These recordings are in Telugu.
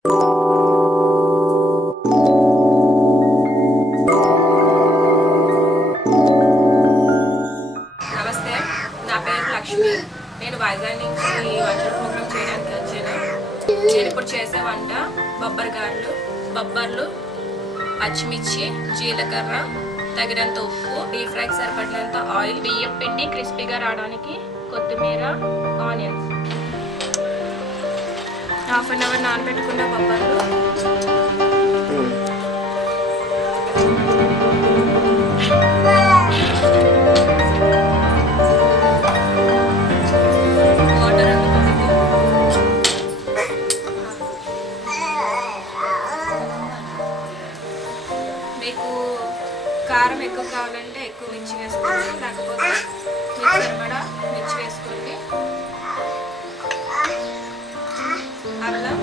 నమస్తే, నా పేరు లక్ష్మి. నేను వైజాగ్ నుంచి వంట ప్రోగ్రామ్ చేయడానికి వచ్చాను. నేను ఇప్పుడు చేసే వంట బొబ్బర్లు, పచ్చిమిర్చి, జీలకర్ర, తగినంత ఉప్పు, డీప్ ఫ్రైకి సరిపడినంత ఆయిల్, బియ్యం పిండి క్రిస్పీగా రావడానికి కొత్తిమీర, ఆనియన్స్, హాఫ్ అన్ అవర్ నానబెట్టుకున్న బొబ్బర్లు, మీకు కారం ఎక్కువ కావాలంటే ఎక్కువ మిర్చి వేసుకోండి, లేకపోతే మీకు సరిపడా మిర్చి వేసుకోండి. అల్లం,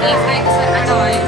డీప్ ఫ్రైకి సరిపడా ఆయిల్,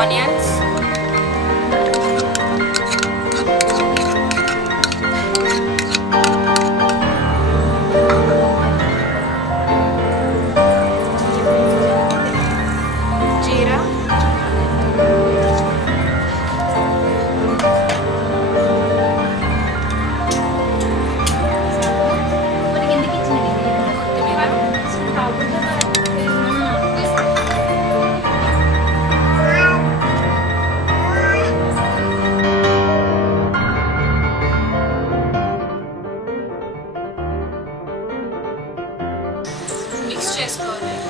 ఆనియన్స్, జీరా, మిక్స్ చేసుకోవాలి.